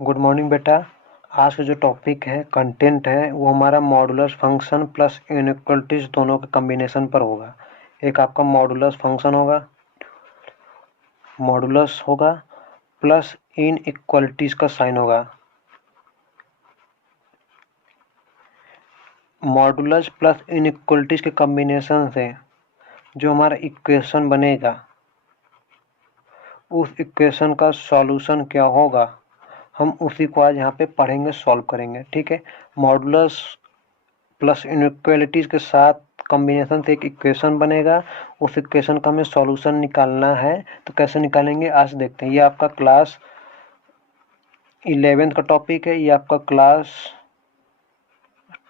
Good morning बेटा। आज का जो टॉपिक है कंटेंट है वो हमारा मॉडुलस फंक्शन प्लस इनइक्वलिटीज दोनों के कम्बिनेशन पर होगा। एक आपका मॉडुलस फंक्शन होगा, मॉडुलस होगा प्लस इनइक्वलिटीज का साइन होगा। मॉडुलस प्लस इनइक्वलिटीज के कम्बिनेशन से जो हमारा इक्वेशन बनेगा उस इक्वेशन का सॉल्यूशन क्या होगा, हम उसी को आज यहाँ पे पढ़ेंगे, सॉल्व करेंगे। ठीक है, मॉडुलस प्लस इनइक्वालिटीज के साथ कॉम्बिनेशन से एक इक्वेशन बनेगा, उस इक्वेशन का हमें सॉल्यूशन निकालना है। तो कैसे निकालेंगे आज देखते हैं। ये आपका क्लास 11th का टॉपिक है, ये आपका क्लास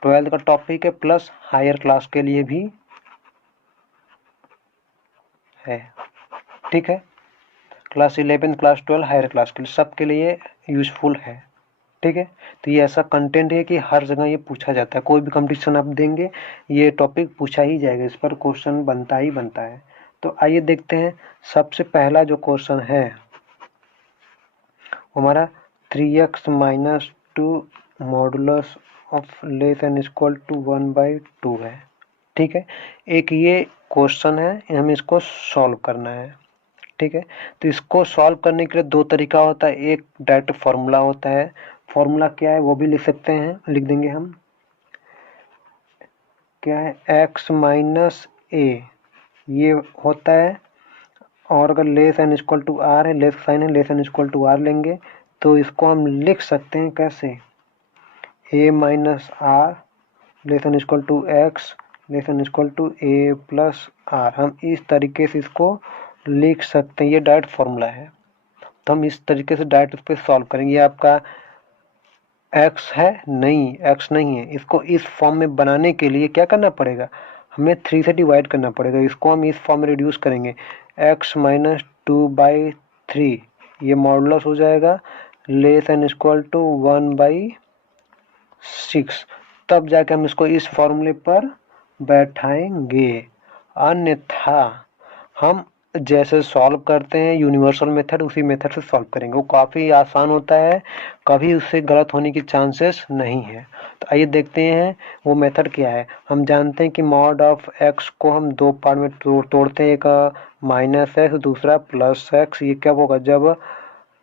12th का टॉपिक है, प्लस हायर क्लास के लिए भी है। ठीक है, क्लास 11 क्लास 12 हायर क्लास के लिए सबके लिए यूजफुल है। ठीक है, तो ये ऐसा कंटेंट है कि हर जगह ये पूछा जाता है। कोई भी कंपटीशन आप देंगे ये टॉपिक पूछा ही जाएगा, इस पर क्वेश्चन बनता ही बनता है। तो आइए देखते हैं। सबसे पहला जो क्वेश्चन है हमारा 3x minus 2 modulus of less and equal to 1/2 है। ठीक है, एक ये क्वेश्चन है, हमें इसको सॉल्व करना है। ठीक है, तो इसको सॉल्व करने के लिए दो तरीका होता है। एक डायरेक्ट फॉर्मूला होता है, फॉर्मूला क्या है वो भी लिख सकते हैं, लिख देंगे हम। क्या है, x माइनस ए ये होता है, और अगर less N equal to r है, लेस साइन है, less N equal to r लेंगे तो इसको हम लिख सकते हैं कैसे, a minus r less N equal to x less N equal to a plus r. हम इस तरीके से इसको लिख सकते हैं, ये डायरेक्ट फॉर्मूला है। तो हम इस तरीके से डायरेक्ट इस पर सॉल्व करेंगे। ये आपका x है, नहीं x नहीं है। इसको इस फॉर्म में बनाने के लिए क्या करना पड़ेगा, हमें 3 से डिवाइड करना पड़ेगा। इसको हम इस फॉर्म में रिड्यूस करेंगे, x माइनस 2/3 ये मॉडुलस हो जाएगा लेस एन इक्वल टू 1/6। तब जाके हम इसको इस फॉर्मूले पर बैठाएंगे। अन्यथा हम जैसे सॉल्व करते हैं यूनिवर्सल मेथड, उसी मेथड से सॉल्व करेंगे। वो काफ़ी आसान होता है, कभी उससे गलत होने की चांसेस नहीं है। तो आइए देखते हैं वो मेथड क्या है। हम जानते हैं कि मॉड ऑफ एक्स को हम दो पार्ट में तोड़ते हैं, एक माइनस एक्स, दूसरा प्लस एक्स। ये कब होगा, जब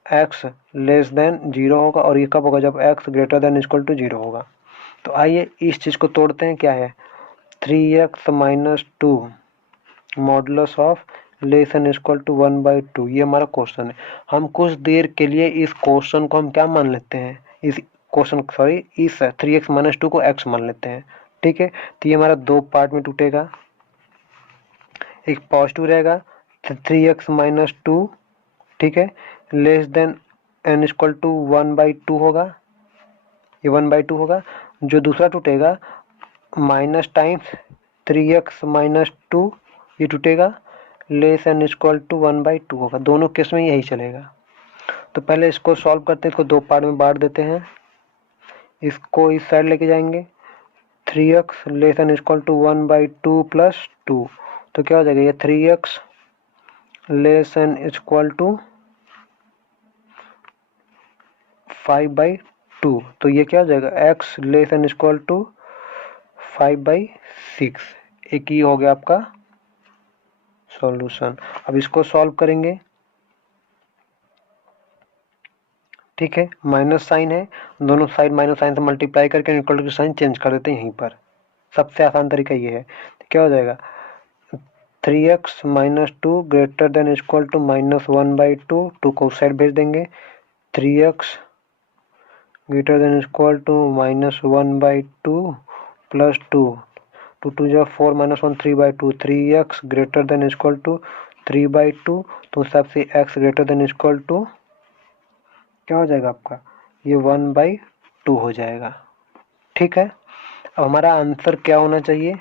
एक्स लेस देन 0 होगा, और ये कब होगा, जब x greater than equal to 0 होगा। तो आइए इस चीज़ को तोड़ते हैं। क्या है, 3x minus 2 modulus of less N equal to 1/2, ये हमारा क्वेश्चन है। हम कुछ देर के लिए इस क्वेश्चन को हम क्या मान लेते हैं, इस क्वेश्चन सॉरी इस 3x माइनस 2 को x मान लेते हैं। ठीक है, तो ये हमारा दो पार्ट में टूटेगा, एक पॉजिटिव रहेगा 3x माइनस 2, ठीक है, less than n equal to 1/2 होगा, ये 1/2 होगा। जो दूसरा टूटेगा माइनस टाइम्स 3x माइनस 2, ये टूटेगा लेस एन इक्वल टू 1/2 होगा। दोनों केस में यही चलेगा। तो पहले इसको सॉल्व करते हैं, इसको दो पार्ट में बांट देते हैं। इसको इस साइड लेके जाएंगे, 3x less N equal to 1/2 plus 2, तो क्या हो जाएगा, ये 3x less N equal to 5/2, तो ये क्या हो जाएगा, x less N equal to 5/6। एक ही हो गया आपका सॉल्यूशन। अब इसको सॉल्व करेंगे। ठीक है, माइनस साइन है, दोनों साइड माइनस साइन से मल्टीप्लाई करके इक्वल टू साइन चेंज कर देते हैं यहीं पर। सबसे आसान तरीका ये है। तो क्या हो जाएगा, 3x minus 2 greater than equal to -1/2, 2 को उस साइड भेज देंगे। 3x greater than equal to -1/2 plus 2, 2 2 जा 4 -1 3/2, 3x greater than equal to 3/2, तो उस हिसाब से x greater than equal to क्या हो जाएगा आपका, ये 1/2 हो जाएगा। ठीक है, अब हमारा आंसर क्या होना चाहिए,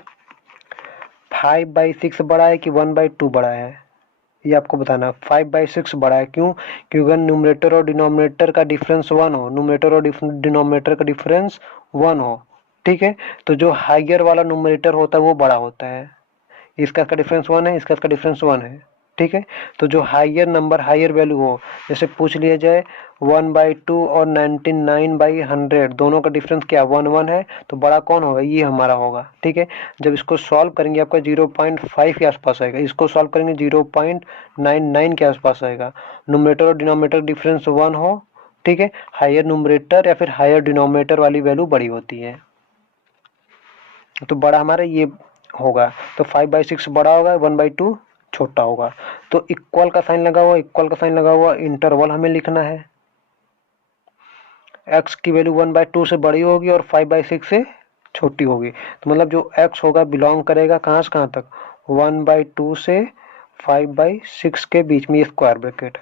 5/6 बड़ा है कि 1/2 बड़ा है, ये आपको बताना। 5/6 बड़ा है, क्यों, क्योंकि न्यूमरेटर और डिनोमिनेटर का डिफरेंस 1 हो, न्यूमरेटर और डिनोमिनेटर का डिफरेंस 1 हो। ठीक है, तो जो हाइयर वाला न्यूमरेटर होता है वो बड़ा होता है। इसका डिफरेंस 1 है, इसका डिफरेंस 1 है। ठीक है, तो जो हाइयर नंबर हाइयर वैल्यू हो, जैसे पूछ लिया जाए 1/2 और 99/100 दोनों का डिफरेंस क्या 1 है, तो बड़ा कौन होगा, ये हमारा होगा। ठीक है, जब इसको सॉल्व करेंगे आपका 0.5 के आसपास आएगा, इसको सॉल्व करेंगे 0.99 के आसपास आएगा। न्यूमरेटर और डिनोमिनेटर डिफरेंस 1 हो, ठीक है, हायर न्यूमरेटर या फिर हायर डिनोमिनेटर वाली वैल्यू बड़ी होती है, तो बड़ा हमारा ये होगा। तो 5/6 बड़ा होगा, 1/2 छोटा होगा। तो इक्वल का साइन लगा हुआ, इक्वल का साइन लगा हुआ, इंटरवल हमें लिखना है। x की वैल्यू 1/2 से बड़ी होगी और 5/6 से छोटी होगी, तो मतलब जो x होगा बिलोंग करेगा कहाँ से कहाँ तक, 1/2 से 5/6 के बीच में, स्क्वायर ब्रैकेट।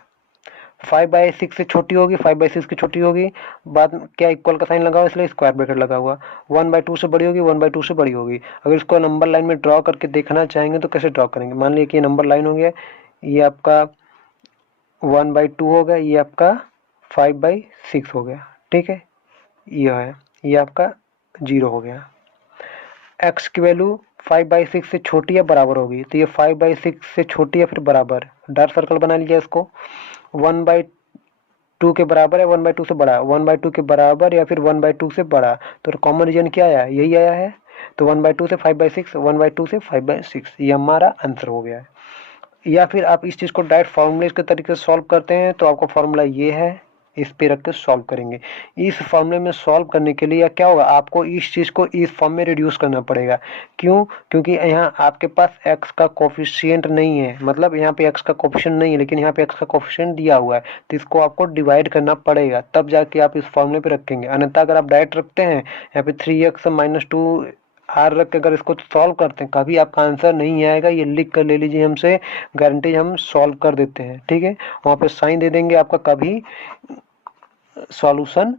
5/6 से छोटी होगी, 5/6 की छोटी होगी, बाद में क्या इक्वल का साइन लगा हुआ इसलिए स्क्वायर ब्रैकेट लगा हुआ। 1/2 से बड़ी होगी, 1/2 से बड़ी होगी। अगर इसको नंबर लाइन में ड्रॉ करके देखना चाहेंगे तो कैसे ड्रॉ करेंगे, मान लीजिए कि ये नंबर लाइन हो गया, ये आपका 1/2 हो गया, ये आपका 5/6 हो गया। ठीक है, ये है, ये आपका 0 हो गया। x की वैल्यू 5/6 से छोटी या बराबर होगी, तो ये 5/6 से छोटी या फिर बराबर, डार्क सर्कल बना लीजिए इसको। 1/2 के बराबर है, 1/2 से बड़ा, 1/2 के बराबर या फिर 1/2 से बड़ा, तो कॉमन रीजन क्या आया, यही आया है। तो 1/2 से 5/6, 1/2 से 5/6, ये हमारा आंसर हो गया है। या फिर आप इस चीज़ को डायरेक्ट फार्मूले के तरीके से सॉल्व करते हैं, तो आपका फार्मूला ये है, इस पे रख के सॉल्व करेंगे। इस फॉर्मूले में सॉल्व करने के लिए क्या होगा, आपको इस चीज़ को इस फॉर्म में रिड्यूस करना पड़ेगा। क्यों, क्योंकि यहाँ आपके पास x का कोफिशिएंट नहीं है, मतलब यहाँ पे x का कोफिशिएंट नहीं है, लेकिन यहाँ पे x का कोफिशिएंट दिया हुआ है, तो इसको आपको डिवाइड करना पड़ेगा, तब जाके आप इस फॉर्मूले पे रखेंगे। अन्यथा अगर आप डायरेक्ट रखते हैं यहाँ पे 3x - 2 आर रख के अगर इसको सॉल्व करते हैं, कभी आपका आंसर नहीं आएगा, ये लिख कर ले लीजिए हमसे, गारंटी हम सॉल्व कर देते हैं। ठीक है, वहाँ पे साइन दे देंगे, आपका कभी सॉल्यूशन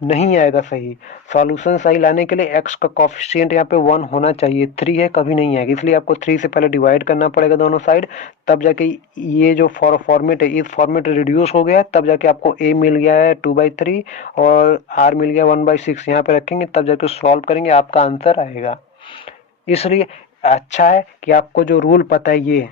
नहीं आएगा सही। सॉल्यूशन सही लाने के लिए x का कोफिशिएंट यहाँ पे 1 होना चाहिए, 3 है कभी नहीं आएगा, इसलिए आपको 3 से पहले डिवाइड करना पड़ेगा दोनों साइड, तब जाके ये जो फॉर्मेट है, इस फॉर्मेट रिड्यूस हो गया, तब जाके आपको a मिल गया है 2/3 और r मिल गया 1/6, यहाँ पे रखेंगे तब जाके सॉल्व करेंगे, आपका आंसर आएगा। इसलिए अच्छा है कि आपको जो रूल पता है, ये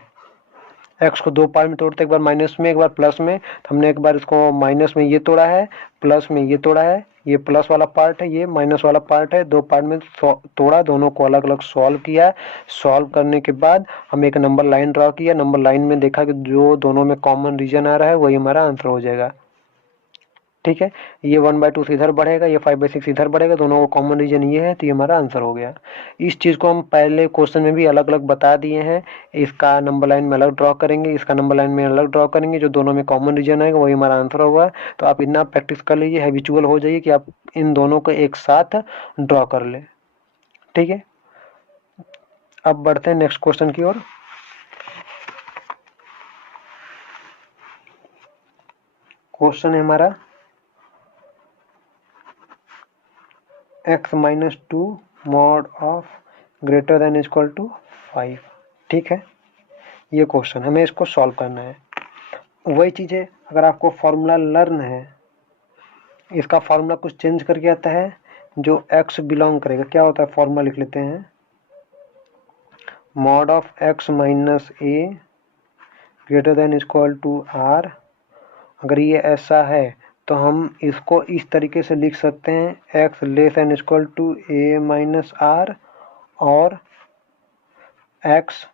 x को दो पार्ट में तोड़ते, एक बार माइनस में एक बार प्लस में, तो हमने एक बार इसको माइनस में ये तोड़ा है, प्लस में ये तोड़ा है, ये प्लस वाला पार्ट है, ये माइनस वाला पार्ट है, दो पार्ट में तोड़ा, दोनों को अलग अलग सॉल्व किया। सॉल्व करने के बाद हम एक नंबर लाइन ड्रॉ किया, नंबर लाइन में देखा कि जो दोनों में कॉमन रीजन आ रहा है वही हमारा आंसर हो जाएगा। ठीक है, ये 1/2 से इधर बढ़ेगा, ये 5/6 इधर बढ़ेगा, दोनों को कॉमन रीजन ये है, तो ये हमारा आंसर हो गया। इस चीज़ को हम पहले क्वेश्चन में भी अलग अलग बता दिए हैं, इसका नंबर लाइन में अलग ड्रॉ करेंगे, इसका नंबर लाइन में अलग ड्रॉ करेंगे, जो दोनों में कॉमन रीजन आएगा वही हमारा आंसर होगा। तो आप इतना प्रैक्टिस कर लीजिए, हैबिचुअल हो जाइए कि आप इन दोनों को एक साथ ड्रॉ कर ले। ठीक है, अब बढ़ते हैं नेक्स्ट क्वेश्चन की ओर। क्वेश्चन है हमारा x - 2 mod of greater than equal to 5। ठीक है, ये क्वेश्चन हमें इसको सॉल्व करना है। वही चीज़ है, अगर आपको फॉर्मूला लर्न है, इसका फॉर्मूला कुछ चेंज करके आता है, जो x बिलोंग करेगा, क्या होता है फॉर्मूला लिख लेते हैं, mod of x - a greater than equal to r। अगर ये ऐसा है तो हम इसको इस तरीके से लिख सकते हैं, x less than equal to a - r और x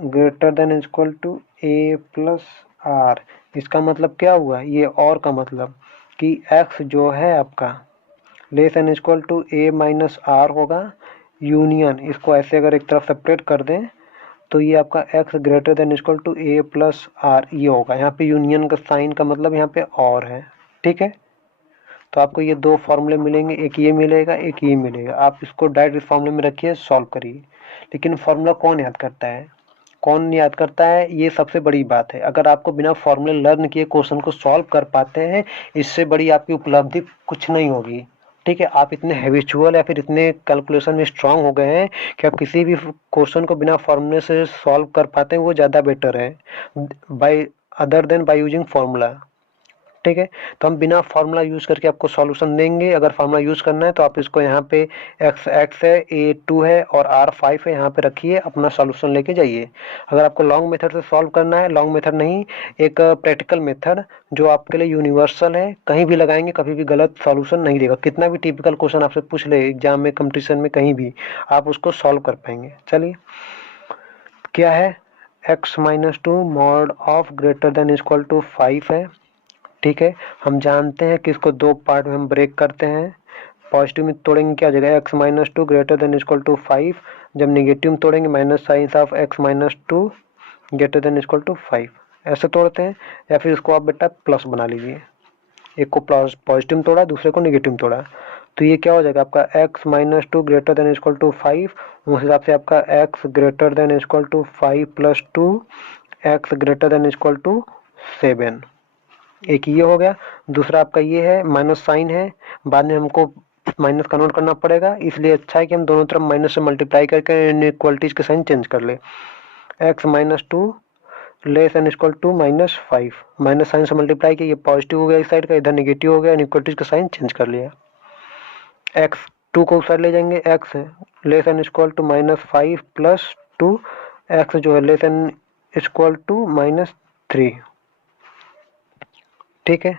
greater than equal to a plus r। इसका मतलब क्या हुआ, ये और का मतलब कि x जो है आपका less than equal to a minus r होगा, यूनियन, इसको ऐसे अगर एक तरफ सेपरेट कर दें तो ये आपका x greater than equal to a plus r ये होगा। यहाँ पे यूनियन का साइन का मतलब यहाँ पे और है। ठीक है, तो आपको ये दो फॉर्मूले मिलेंगे, एक ये मिलेगा एक ये मिलेगा, आप इसको डायरेक्ट इस फॉर्मूले में रखिए, सॉल्व करिए। लेकिन फॉर्मूला कौन याद करता है, कौन याद करता है, ये सबसे बड़ी बात है। अगर आपको बिना फॉर्मूले लर्न किए क्वेश्चन को सॉल्व कर पाते हैं, इससे बड़ी आपकी उपलब्धि कुछ नहीं होगी। ठीक है, आप इतने हैबिचुअल या फिर इतने कैलकुलेशन में स्ट्रांग हो गए हैं कि आप किसी भी क्वेश्चन को बिना फॉर्मूले से सॉल्व कर पाते हैं, वो ज़्यादा बेटर है by other than by using formula. ठीक है। तो हम बिना फार्मूला यूज करके आपको सॉल्यूशन देंगे। अगर फार्मूला यूज करना है तो आप इसको यहाँ पे x है, a2 है और r5 है, यहाँ पे रखिए, अपना सॉल्यूशन लेके जाइए। अगर आपको लॉन्ग मेथड से सॉल्व करना है, लॉन्ग मेथड नहीं, एक प्रैक्टिकल मेथड जो आपके लिए यूनिवर्सल है, कहीं भी लगाएंगे कभी भी गलत सॉल्यूशन नहीं देगा। कितना भी टिपिकल क्वेश्चन आपसे पूछ ले एग्जाम में, कंपटीशन में, कहीं भी आप उसको सॉल्व कर पाएंगे। चलिए, क्या है, x-2 mod of greater than equal to 5 है। ठीक है, हम जानते हैं कि इसको दो पार्ट में हम ब्रेक करते हैं। पॉजिटिव में तोड़ेंगे क्या हो जाएगा, x-2 greater than equal to 5। जब नेगेटिव में तोड़ेंगे minus sign of x-2 greater than equal to 5, ऐसे तोड़ते हैं। या फिर इसको आप बेटा प्लस बना लीजिए, एक को प्लस पॉजिटिव में तोड़ा, दूसरे को नेगेटिव में तोड़ा, तो ये क्या हो जाएगा आपका x-2 greater than equal to 5। उस हिसाब से आपका x greater than equal to 5 plus 2, x greater than equal to 7। एक ये हो गया। दूसरा आपका ये है, माइनस साइन है, बाद में हमको माइनस कन्वर्ट करना पड़ेगा, इसलिए अच्छा है कि हम दोनों तरफ माइनस से मल्टीप्लाई करके इनइक्वालिटीज के साइन चेंज कर ले। x-2 less N equal to -5, minus sign से मल्टीप्लाई किया, ये पॉजिटिव हो गया इस साइड का, इधर नेगेटिव हो गया, इनइक्वालिटीज का साइन चेंज कर लिया। x2 को उस साइड ले जाएंगे, x less N equal to -5 plus 2, x जो है लेस एन इक्वल टू -3। ठीक है,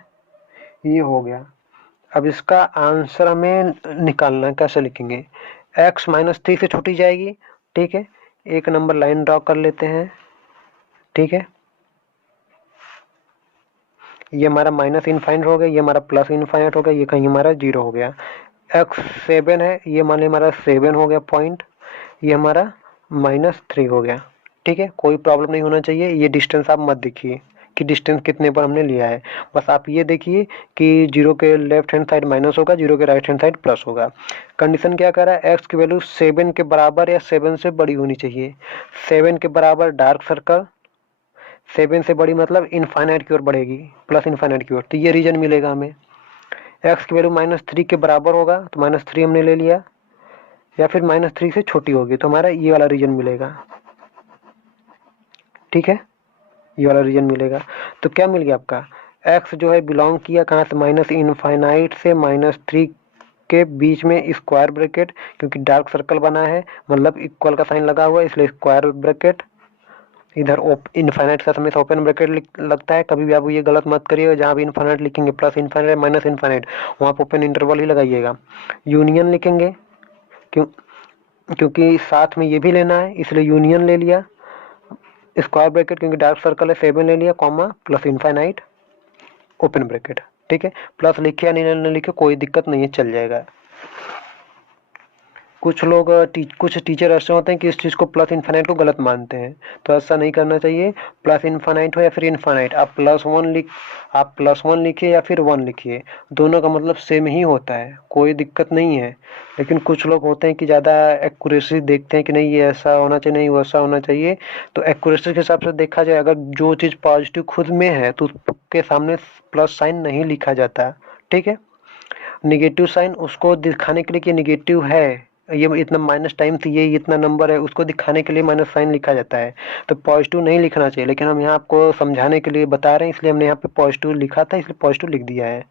ये हो गया। अब इसका आंसर हमें निकालना है, कैसे लिखेंगे, x -3 से छूटी जाएगी। ठीक है, एक नंबर लाइन ड्रॉ कर लेते हैं। ठीक है, ये हमारा माइनस इनफाइनाइट हो गया, ये हमारा प्लस इनफाइनाइट हो गया, ये कहीं हमारा 0 हो गया। x7 है, ये मान ली हमारा 7 हो गया पॉइंट, ये हमारा -3 हो गया। ठीक है, कोई प्रॉब्लम नहीं होना चाहिए। ये डिस्टेंस आप मत देखिए कि डिस्टेंस कितने पर हमने लिया है, बस आप ये देखिए कि 0 के लेफ्ट हैंड साइड माइनस होगा, 0 के राइट हैंड साइड प्लस होगा। कंडीशन क्या कर रहा है, x की वैल्यू 7 के बराबर या 7 से बड़ी होनी चाहिए। 7 के बराबर डार्क सर्कल, 7 से बड़ी मतलब इनफाइनाइट की ओर बढ़ेगी, प्लस इनफाइनाइट की ओर, तो ये रीजन मिलेगा हमें। x की वैल्यू -3 के बराबर होगा तो -3 हमने ले लिया, या फिर -3 से छोटी होगी तो हमारा ये वाला रीजन मिलेगा। ठीक है, ये वाला रीजन मिलेगा। तो क्या मिल गया आपका, x जो है बिलोंग किया कहाँ से, माइनस इनफाइनाइट से -3 के बीच में स्क्वायर ब्रैकेट, क्योंकि डार्क सर्कल बना है मतलब इक्वल का साइन लगा हुआ है, इसलिए स्क्वायर ब्रैकेट। इधर इनफाइनाइट का हमेशा ओपन ब्रैकेट लगता है, कभी भी आप ये गलत मत करिएगा, जहाँ भी इनफाइनाइट लिखेंगे प्लस इनफाइनाइट माइनस इनफाइनाइट वहाँ पर ओपन इंटरवल ही लगाइएगा। यूनियन लिखेंगे क्योंकि साथ में ये भी लेना है, इसलिए यूनियन ले लिया, स्क्वायर ब्रैकेट क्योंकि डार्क सर्कल है 7 ले लिया, comma plus infinite open bracket. ठीक है, प्लस लिखे या नहीं लिखे कोई दिक्कत नहीं है, चल जाएगा। कुछ टीचर ऐसे होते हैं कि इस चीज़ को प्लस इनफाइनाइट को गलत मानते हैं, तो ऐसा नहीं करना चाहिए। प्लस इनफाइनाइट हो या फिर इनफाइनाइट, आप +1 लिखिए या फिर 1 लिखिए, दोनों का मतलब सेम ही होता है, कोई दिक्कत नहीं है। लेकिन कुछ लोग होते हैं कि ज़्यादा एक्यूरेसी देखते हैं कि नहीं ये ऐसा होना चाहिए, नहीं वैसा होना चाहिए। तो एक्यूरेसी के हिसाब से देखा जाए, अगर जो चीज़ पॉजिटिव खुद में है तो उसके सामने प्लस साइन नहीं लिखा जाता। ठीक है, निगेटिव साइन उसको दिखाने के लिए कि निगेटिव है, ये इतना माइनस टाइम से ये इतना नंबर है, उसको दिखाने के लिए माइनस साइन लिखा जाता है। तो पॉजिटिव नहीं लिखना चाहिए, लेकिन हम यहाँ आपको समझाने के लिए बता रहे हैं, इसलिए हमने यहाँ पे पॉजिटिव लिखा था, इसलिए पॉजिटिव लिख दिया है।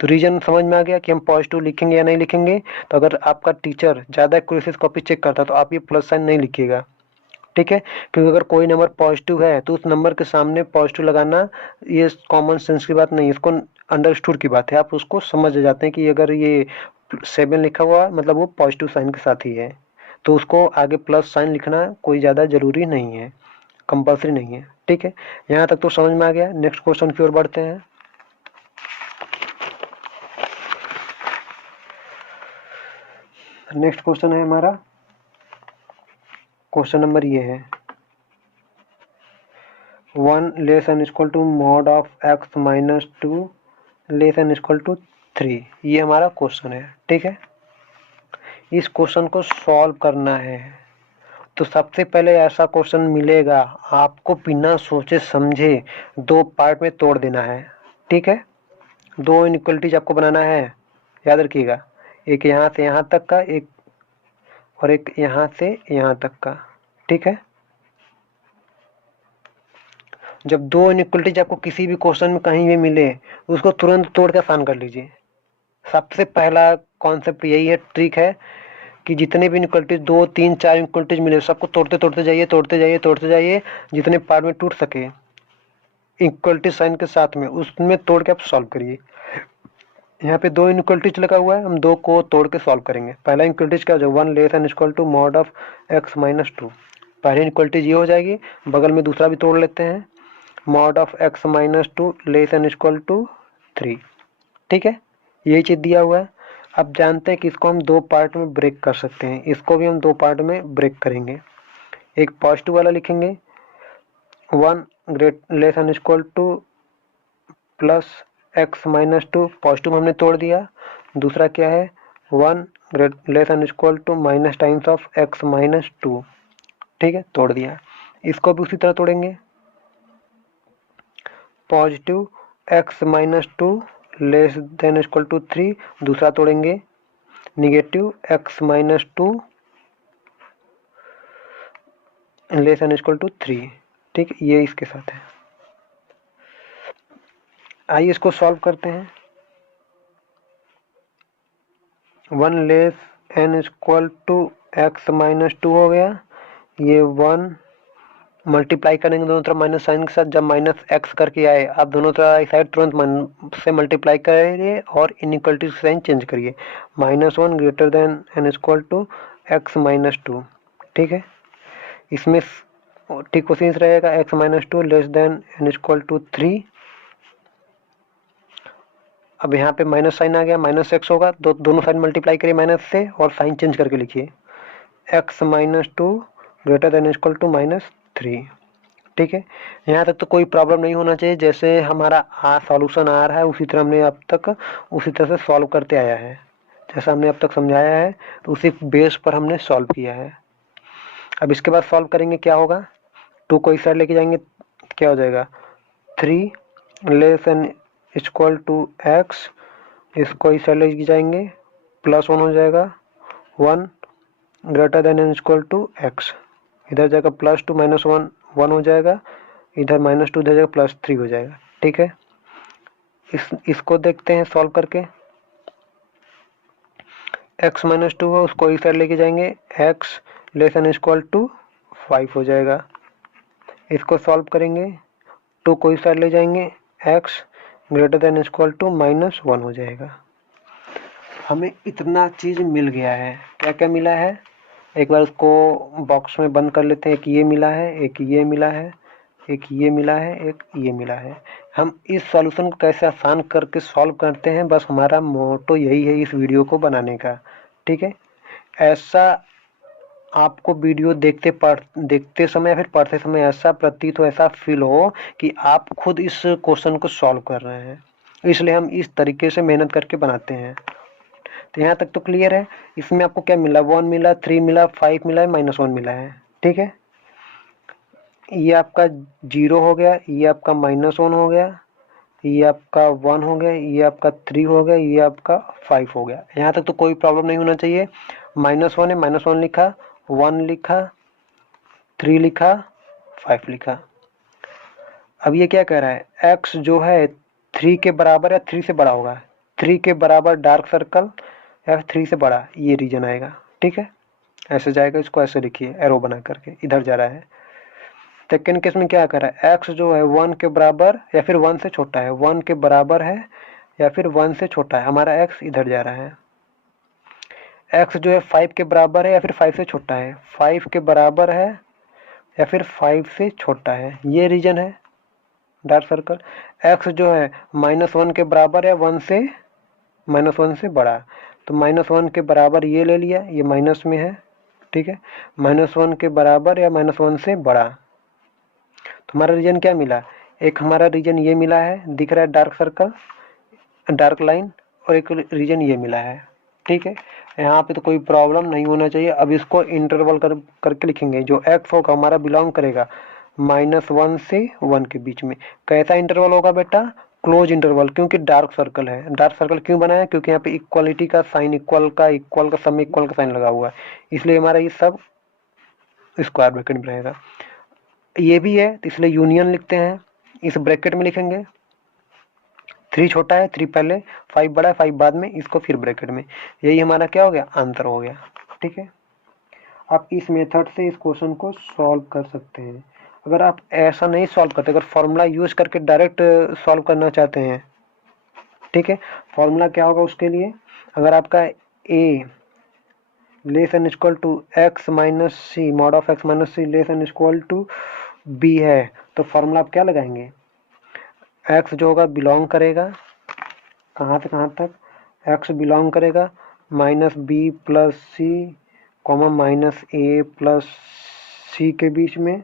तो रीजन समझ में आ गया कि हम पॉजिटिव लिखेंगे या नहीं लिखेंगे। तो अगर आपका टीचर ज़्यादा एक्यूरेसी से कॉपी चेक करता है तो आप ये प्लस साइन नहीं लिखिएगा। ठीक है, क्योंकि अगर कोई नंबर पॉजिटिव है तो उस नंबर के सामने पॉजिटिव लगाना ये कॉमन सेंस की बात नहीं है, इसको अंडरस्टूड की बात है, आप उसको समझ जाते हैं कि अगर ये 7 लिखा हुआ मतलब वो पॉजिटिव साइन के साथ ही है, तो उसको आगे प्लस साइन लिखना कोई ज़्यादा ज़रूरी नहीं है, कंपल्सरी नहीं है। ठीक है, यहाँ तक तो समझ में आ गया। नेक्स्ट क्वेश्चन की ओर बढ़ते हैं। नेक्स्ट क्वेश्चन है हमारा, क्वेश्चन नंबर ये है, 1 less N equal to mod of x-2 less N equal to 3, ये हमारा क्वेश्चन है। ठीक है, इस क्वेश्चन को सॉल्व करना है। तो सबसे पहले ऐसा क्वेश्चन मिलेगा, आपको बिना सोचे समझे दो पार्ट में तोड़ देना है। ठीक है, दो इनइक्वलिटीज आपको बनाना है, याद रखिएगा, एक यहाँ से यहाँ तक का, एक और एक यहाँ से यहाँ तक का। ठीक है, जब दो इनइक्वलिटीज आपको किसी भी क्वेश्चन में कहीं भी मिले उसको तुरंत तोड़ के आसान कर लीजिए। सबसे पहला कॉन्सेप्ट यही है, ट्रिक है कि जितने भी इनइक्वलिटीज 2 3 4 इनइक्वलिटीज मिले सबको तोड़ते तोड़ते जाइए, तोड़ते जाइए, तोड़ते जाइए, जितने पार्ट में टूट सके इक्वलिटी साइन के साथ में उसमें तोड़ के आप सॉल्व करिए। यहाँ पे दो इनइक्वलिटीज लगा हुआ है, हम दो को तोड़ के सॉल्व करेंगे। पहला इनइक्वलिटीज क्या हो जाएगा, 1 less N equal to mod of x minus 2। पहली इनइक्वलिटीज ये हो जाएगी, बगल में दूसरा भी तोड़ लेते हैं, mod of x minus 2 less N equal to 3। ठीक है, यही चीज दिया हुआ है। अब जानते हैं कि इसको हम दो पार्ट में ब्रेक कर सकते हैं, इसको भी हम दो पार्ट में ब्रेक करेंगे। एक पॉजिटिव वाला लिखेंगे, 1 great less N equal to plus x minus 2, positive हमने तोड़ दिया। दूसरा क्या है, 1 great less N equal to minus times of x minus 2। ठीक है, तोड़ दिया। इसको भी उसी तरह तोड़ेंगे, positive x minus 2 less than equal to 3, दूसरा तोड़ेंगे, negative x minus 2 less N equal to 3। ठीक, ये इसके साथ है। आइए इसको सॉल्व करते हैं। 1 less N equal to x minus 2 हो गया, ये 1 मल्टीप्लाई करेंगे दोनों तरफ माइनस साइन के साथ, जब माइनस एक्स करके आए आप दोनों तरफ साइड तुरंत से मल्टीप्लाई करिए और इनइक्वलिटी साइन चेंज करिए। -1 greater than and equal to x minus 2। ठीक है, इसमें ठीक क्वेश्चन रहेगा x minus 2 less than and equal to 3। अब यहाँ पे माइनस साइन आ गया, माइनस एक्स होगा, दोनों साइन मल्टीप्लाई करिए माइनस से और साइन चेंज करके लिखिए, x minus 2 greater than equal to -3। ठीक है, यहाँ तक तो कोई प्रॉब्लम नहीं होना चाहिए। जैसे हमारा सॉल्यूशन आ रहा है उसी तरह हमने अब तक उसी तरह से सॉल्व करते आया है, जैसा हमने अब तक समझाया है तो उसी बेस पर हमने सॉल्व किया है। अब इसके बाद सॉल्व करेंगे, क्या होगा, 2 को इस साइड लेके जाएंगे, क्या हो जाएगा, 3 less N equal to x, इसको इस साइड लेके जाएंगे, +1 हो जाएगा, 1 greater than and equal to x, इधर जाएगा +2 -1 1 हो जाएगा, इधर -2 इधर जाएगा +3 हो जाएगा। ठीक है, इसको देखते हैं सॉल्व करके। x माइनस 2 है, उसको इस साइड लेके जाएंगे, x less N equal to 5 हो जाएगा। इसको सॉल्व करेंगे, 2 को इस साइड ले जाएंगे, x greater than equal to -1 हो जाएगा। हमें इतना चीज़ मिल गया है। क्या क्या मिला है, एक बार उसको बॉक्स में बंद कर लेते हैं। एक ये मिला है, एक ये मिला है, एक ये मिला है, एक ये मिला है। हम इस सॉल्यूशन को कैसे आसान करके सॉल्व करते हैं, बस हमारा मोटो यही है इस वीडियो को बनाने का। ठीक है, ऐसा आपको वीडियो देखते समय या फिर पढ़ते समय ऐसा प्रतीत हो, ऐसा फील हो कि आप खुद इस क्वेश्चन को सॉल्व कर रहे हैं, इसलिए हम इस तरीके से मेहनत करके बनाते हैं। तो यहाँ तक तो क्लियर है। इसमें आपको क्या मिला, 1 मिला, 3 मिला, 5 मिला है, -1 मिला है। ठीक है, ये आपका 0 हो गया, ये आपका -1 हो गया, ये आपका 1 हो गया, ये आपका 3 हो गया, ये आपका 5 हो गया। यहाँ तक तो कोई प्रॉब्लम नहीं होना चाहिए। -1 है, -1 लिखा, 1 लिखा, 3 लिखा, 5 लिखा। अब ये क्या कह रहा है, x जो है 3 के बराबर या 3 से बड़ा होगा, 3 के बराबर डार्क सर्कल या 3 से बड़ा, ये रीजन आएगा। ठीक है, ऐसे जाएगा, इसको ऐसे लिखिए एरो बना करके, इधर जा रहा है। सेकेंड केस में क्या कर रहा है, x जो है 1 के बराबर या फिर 1 से छोटा है, 1 के बराबर है या फिर 1 से छोटा है, हमारा x इधर जा रहा है। x जो है 5 के बराबर है या फिर 5 से छोटा है, 5 के बराबर है या फिर 5 से छोटा है, ये रीजन है डार्क सर्कल। x जो है -1 के बराबर है, 1 से -1 से बड़ा, तो -1 के बराबर ये ले लिया, ये माइनस में है। ठीक है, -1 के बराबर या -1 से बड़ा, तो हमारा रीजन क्या मिला, एक हमारा रीजन ये मिला है, दिख रहा है डार्क सर्कल, डार्क लाइन, और एक रीजन ये मिला है। ठीक है, यहाँ पे तो कोई प्रॉब्लम नहीं होना चाहिए। अब इसको इंटरवल करके लिखेंगे, जो x होगा हमारा बिलोंग करेगा -1 से 1 के बीच में। कैसा इंटरवल होगा बेटा, क्लोज इंटरवल, क्योंकि डार्क सर्कल है। डार्क सर्कल क्यों बनाया, क्योंकि यहाँ पे इक्वालिटी का साइन, इक्वल का सम इक्वल का साइन लगा हुआ है, इसलिए हमारा ये सब स्क्वायर ब्रैकेट में रहेगा। ये भी है तो इसलिए यूनियन लिखते हैं, इस ब्रैकेट में लिखेंगे, 3 छोटा है, 3 पहले, 5 बड़ा है, 5 बाद में, इसको फिर ब्रैकेट में। यही हमारा क्या हो गया, आंसर हो गया। ठीक है, आप इस मेथड से इस क्वेश्चन को सॉल्व कर सकते हैं। अगर आप ऐसा नहीं सॉल्व करते, अगर फॉर्मूला यूज करके डायरेक्ट सॉल्व करना चाहते हैं, ठीक है, फॉर्मूला क्या होगा उसके लिए, अगर आपका a less N equal to x minus c, mod of x minus c less N equal to b है, तो फॉर्मूला आप क्या लगाएंगे, x जो होगा बिलोंग करेगा कहाँ से कहाँ तक, x बिलोंग करेगा minus b plus c comma minus a plus c के बीच में,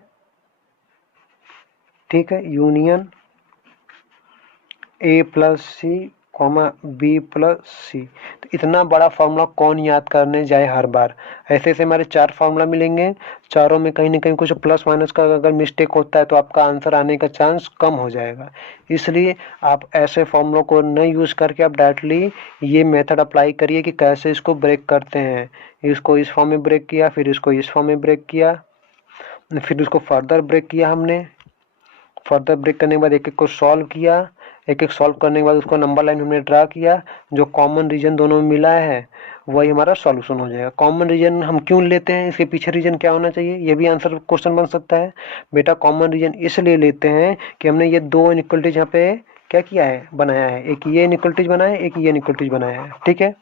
ठीक है, union a plus c comma b plus c. तो इतना बड़ा फार्मूला कौन याद करने जाए हर बार। ऐसे ऐसे हमारे 4 फार्मूला मिलेंगे, चारों में कहीं ना कहीं कुछ प्लस माइनस का अगर मिस्टेक होता है तो आपका आंसर आने का चांस कम हो जाएगा। इसलिए आप ऐसे फार्मूलों को न यूज करके आप डायरेक्टली ये मेथड अप्लाई करिए कि कैसे इसको ब्रेक करते हैं। इसको इस फॉर्म में ब्रेक किया, फिर इसको इस फॉर्म में ब्रेक किया, फिर उसको फर्दर ब्रेक किया हमने, फर्दर ब्रेक करने के बाद एक एक को सॉल्व किया, एक एक सॉल्व करने के बाद उसको नंबर लाइन हमने ड्रा किया, जो कॉमन रीजन दोनों में मिला है वही हमारा सॉल्यूशन हो जाएगा। कॉमन रीजन हम क्यों लेते हैं, इसके पीछे रीजन क्या होना चाहिए, ये भी आंसर क्वेश्चन बन सकता है। बेटा कॉमन रीजन इसलिए लेते हैं कि हमने ये 2 इनइक्वलिटीज यहाँ पे क्या किया है, बनाया है, एक ये इनइक्वलिटीज बनाया है, एक ये इनइक्वलिटीज बनाया है। ठीक है,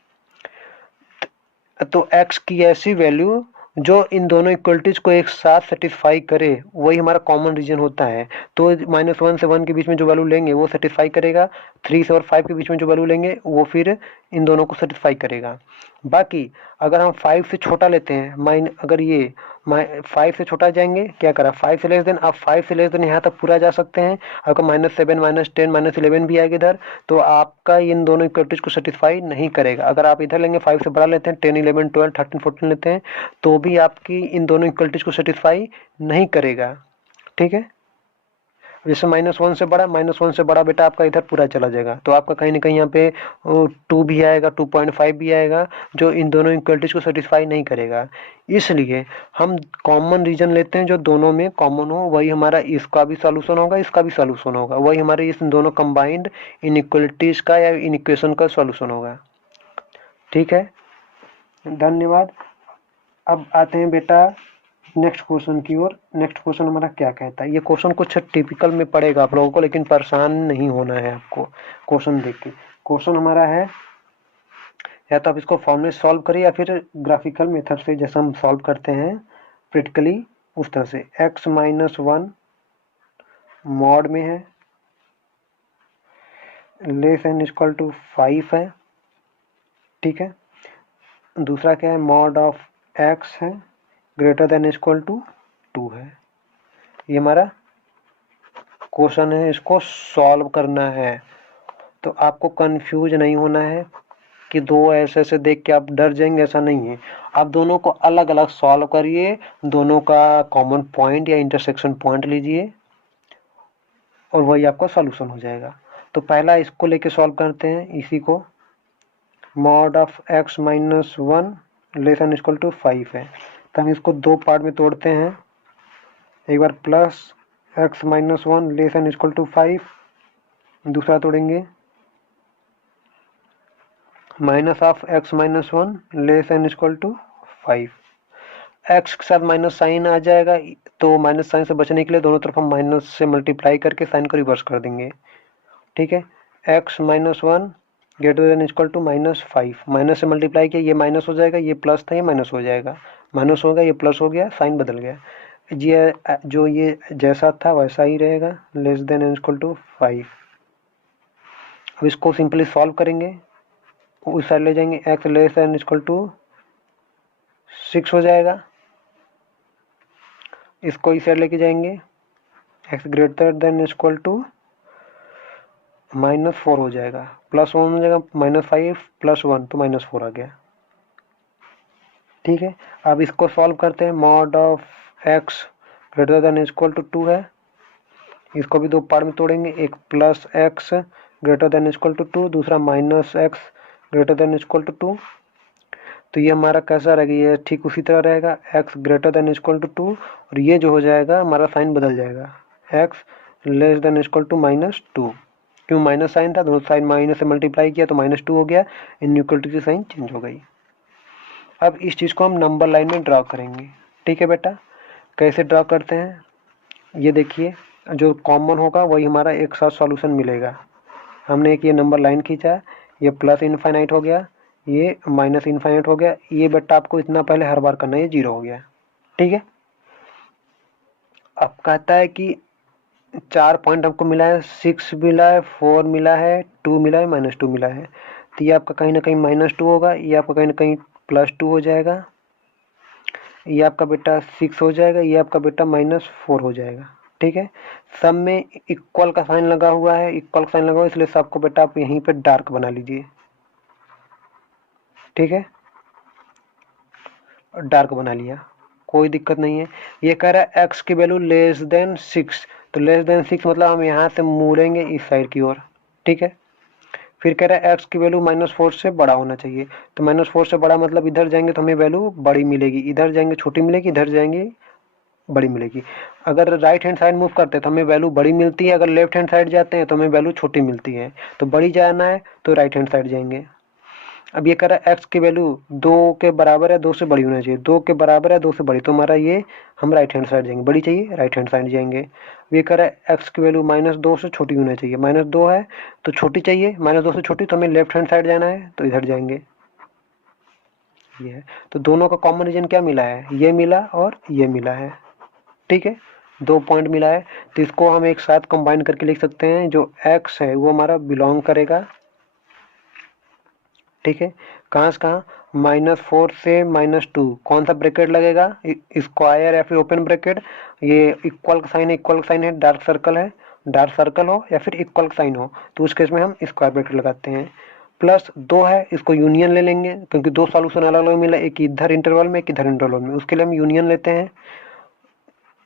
तो x की ऐसी वैल्यू जो इन दोनों इक्वलिटीज को एक साथ सेटिस्फाई करे वही हमारा कॉमन रीजन होता है। तो -1 से 1 के बीच में जो वैल्यू लेंगे वो सेटिस्फाई करेगा, 3 से और 5 के बीच में जो वैल्यू लेंगे वो फिर इन दोनों को सेटिस्फाई करेगा। बाकी अगर हम 5 से छोटा लेते हैं, अगर ये 5 से छोटा जाएंगे, क्या करा 5 से लेस देन, आप 5 से लेस देन यहाँ तक पूरा जा सकते हैं, आपका -7 -10 -11 भी आएगा इधर, तो आपका इन दोनों इक्वलिटीज को सेटिस्फाई नहीं करेगा। अगर आप इधर लेंगे 5 से बड़ा लेते हैं, 10 11 12 13 14 लेते हैं, तो भी आपकी इन दोनों इक्वलिटीज को सेटिस्फाई नहीं करेगा। ठीक है, जैसे -1 से बड़ा बेटा आपका इधर पूरा चला जाएगा, तो आपका कहीं ना कहीं यहाँ पे 2 भी आएगा, 2.5 भी आएगा, जो इन दोनों इक्वलिटीज को सेटिस्फाई नहीं करेगा। इसलिए हम कॉमन रीजन लेते हैं जो दोनों में कॉमन हो, वही हमारा इसका भी सॉल्यूशन होगा, इसका भी सॉल्यूशन होगा, वही हमारे इस दोनों कंबाइंड इनइक्वलिटीज का या इन इक्वेशन का सॉल्यूशन होगा। ठीक है, धन्यवाद। अब आते हैं बेटा नेक्स्ट क्वेश्चन की ओर। नेक्स्ट क्वेश्चन हमारा क्या कहता है, ये क्वेश्चन कुछ टिपिकल में पड़ेगा आप लोगों को, लेकिन परेशान नहीं होना है आपको क्वेश्चन देख के। क्वेश्चन हमारा है, या तो आप इसको फॉर्म में सॉल्व करिए या फिर ग्राफिकल मेथड से जैसे हम सॉल्व करते हैं प्रैक्टिकली उस तरह से। x-1 मॉड में है, लेस एन इक्वल टू 5 है। ठीक है, दूसरा क्या है, मॉड ऑफ x है, ग्रेटर देन इक्वल टू 2 है। ये हमारा क्वेश्चन है, इसको सॉल्व करना है। तो आपको कंफ्यूज नहीं होना है कि दो ऐसे ऐसे देख के आप डर जाएंगे, ऐसा नहीं है। आप दोनों को अलग अलग सॉल्व करिए, दोनों का कॉमन पॉइंट या इंटरसेक्शन पॉइंट लीजिए और वही आपका सॉल्यूशन हो जाएगा। तो पहला इसको लेके सॉल्व करते हैं, इसी को, mod of x-1 less N equal to 5 है, तो हम इसको 2 पार्ट में तोड़ते हैं। एक बार plus x-1 less N equal to 5, दूसरा तोड़ेंगे minus of x-1 less N equal to 5। x के साथ माइनस साइन आ जाएगा, तो माइनस साइन से बचने के लिए दोनों तरफ हम माइनस से मल्टीप्लाई करके साइन को रिवर्स कर देंगे। ठीक है, x-1 greater than equal to -5, minus से मल्टीप्लाई किया, ये माइनस हो जाएगा, ये प्लस था, ये माइनस हो जाएगा, माइनस होगा, ये प्लस हो गया, साइन बदल गया। ये जो ये जैसा था वैसा ही रहेगा, लेस देन इक्वल टू 5। अब इसको सिंपली सॉल्व करेंगे, उस साइड ले जाएंगे, x less than equal to 6 हो जाएगा, इसको इस साइड लेके जाएंगे, x greater than equal to -4 हो जाएगा, +1 हो जाएगा, -5 + 1 तो -4 आ गया। ठीक है, अब इसको सॉल्व करते हैं। Mod of x greater than equal to 2 है, इसको भी 2 पार्ट में तोड़ेंगे, एक +x greater than equal to 2, दूसरा -x greater than equal to 2। तो ये हमारा कैसा रहेगा, ये ठीक उसी तरह रहेगा, x greater than equal to 2, और ये जो हो जाएगा हमारा साइन बदल जाएगा, x less than equal to -2। क्यों माइनस साइन था, दोनों साइन माइनस से मल्टीप्लाई किया तो -2 हो गया, इनइक्वलिटी की साइन चेंज हो गई। अब इस चीज़ को हम नंबर लाइन में ड्रॉ करेंगे। ठीक है बेटा, कैसे ड्रॉ करते हैं ये देखिए, जो कॉमन होगा वही हमारा एक साथ सॉल्यूशन मिलेगा। हमने एक ये नंबर लाइन खींचा, ये प्लस इनफाइनाइट हो गया, ये माइनस इनफाइनाइट हो गया, ये बेटा आपको इतना पहले हर बार करना है, ये 0 हो गया। ठीक है, अब कहता है कि 4 पॉइंट हमको मिला है, 6 मिला है, 4 मिला है, 2 मिला है, -2 मिला है। तो ये आपका कहीं ना कहीं -2 होगा, ये आपका कहीं ना कहीं +2 हो जाएगा, ये आपका बेटा 6 हो जाएगा, ये आपका बेटा -4 हो जाएगा। ठीक है, सब में इक्वल का साइन लगा हुआ है, इक्वल का साइन लगा हुआ है, इसलिए सबको बेटा आप यहीं पे डार्क बना लीजिए। ठीक है, डार्क बना लिया, कोई दिक्कत नहीं है। ये कह रहा है x की वैल्यू लेस देन 6, तो लेस देन 6 मतलब हम यहाँ से मुड़ेंगे इस साइड की ओर। ठीक है, फिर कह रहा है x की वैल्यू -4 से बड़ा होना चाहिए, तो -4 से बड़ा मतलब इधर जाएंगे तो हमें वैल्यू बड़ी मिलेगी, इधर जाएंगे छोटी मिलेगी, इधर जाएंगे बड़ी मिलेगी। अगर राइट हैंड साइड मूव करते हैं तो हमें वैल्यू बड़ी मिलती है, अगर लेफ्ट हैंड साइड जाते हैं तो हमें वैल्यू छोटी मिलती है। तो बड़ी जाना है तो राइट हैंड साइड जाएंगे। अब ये कह रहा है x की वैल्यू 2 के बराबर है, 2 से बड़ी होना चाहिए, 2 के बराबर है 2 से बड़ी, तो हमारा ये हम राइट हैंड साइड जाएंगे, बड़ी चाहिए राइट हैंड साइड जाएंगे। ये कह रहा है x की वैल्यू -2 से छोटी होना चाहिए, -2 है तो छोटी चाहिए, -2 से छोटी, तो हमें लेफ्ट हैंड साइड जाना है तो इधर जाएंगे। ये है, तो दोनों का कॉमन रीजन क्या मिला है, ये मिला और ये मिला है। ठीक है, 2 पॉइंट मिला है, तो इसको हम एक साथ कंबाइन करके लिख सकते हैं, जो x है वो हमारा बिलोंग करेगा। ठीक है, कहाँ से कहाँ, -4 से -2, कौन सा ब्रैकेट लगेगा, स्क्वायर या फिर ओपन ब्रैकेट। ये इक्वल का साइन है, इक्वल का साइन है, डार्क सर्कल है, डार्क सर्कल हो या फिर इक्वल का साइन हो तो उस केस में हम स्क्वायर ब्रैकेट लगाते हैं। +2 है, इसको यूनियन ले लेंगे क्योंकि 2 सॉल्यूशन अलग अलग मिला, एक इधर इंटरवल में एक इधर इंटरवल में, उसके लिए हम यूनियन लेते हैं।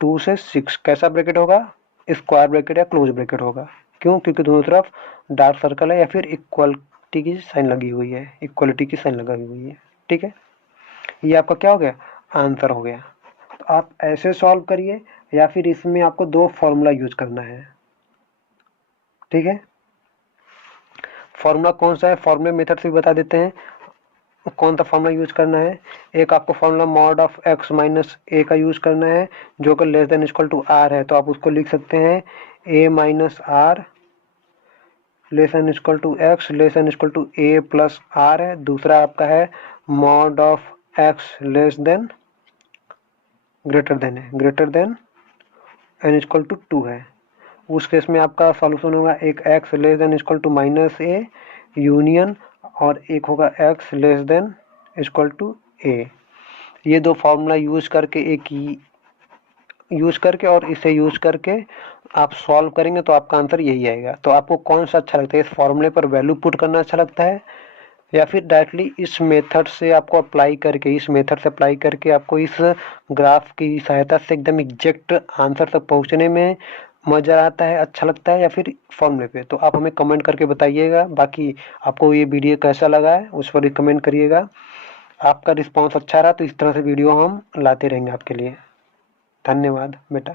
2 से 6 कैसा ब्रैकेट होगा, स्क्वायर ब्रैकेट या क्लोज ब्रैकेट होगा। क्यों, क्योंकि दोनों तरफ डार्क सर्कल है या फिर इक्वलिटी की साइन लगी हुई है, इक्वलिटी की साइन लगी हुई है। ठीक है, ये आपका क्या हो गया, आंसर हो गया। तो आप ऐसे सॉल्व करिए या फिर इसमें आपको 2 फॉर्मूला यूज करना है। ठीक है, फॉर्मूला कौन सा है, फॉर्मूले मेथड से भी बता देते हैं कौन सा फॉर्मूला यूज करना है। एक आपको formula mod of x minus a का यूज करना है, जो कि less than equal to r है, तो आप उसको लिख सकते हैं a minus r less than equal to x less than equal to a plus r है। दूसरा आपका है mod of x less than greater than है, greater than n equal to 2 है। उस केस में आपका सॉल्यूशन होगा एक x less than equal to -a union और एक होगा x less than equal to a। ये 2 फार्मूला यूज करके यूज करके और इसे यूज करके आप सॉल्व करेंगे तो आपका आंसर यही आएगा। तो आपको कौन सा अच्छा लगता है, इस फॉर्मूले पर वैल्यू पुट करना अच्छा लगता है या फिर डायरेक्टली इस मेथड से आपको अप्लाई करके, इस मेथड से अप्लाई करके आपको इस ग्राफ की सहायता से एकदम एग्जैक्ट आंसर तक पहुंचने में मज़ा आता है, अच्छा लगता है, या फिर फॉर्मूले पे। तो आप हमें कमेंट करके बताइएगा। बाकी आपको ये वीडियो कैसा लगा है उस पर भी कमेंट करिएगा। आपका रिस्पांस अच्छा रहा तो इस तरह से वीडियो हम लाते रहेंगे आपके लिए। धन्यवाद बेटा।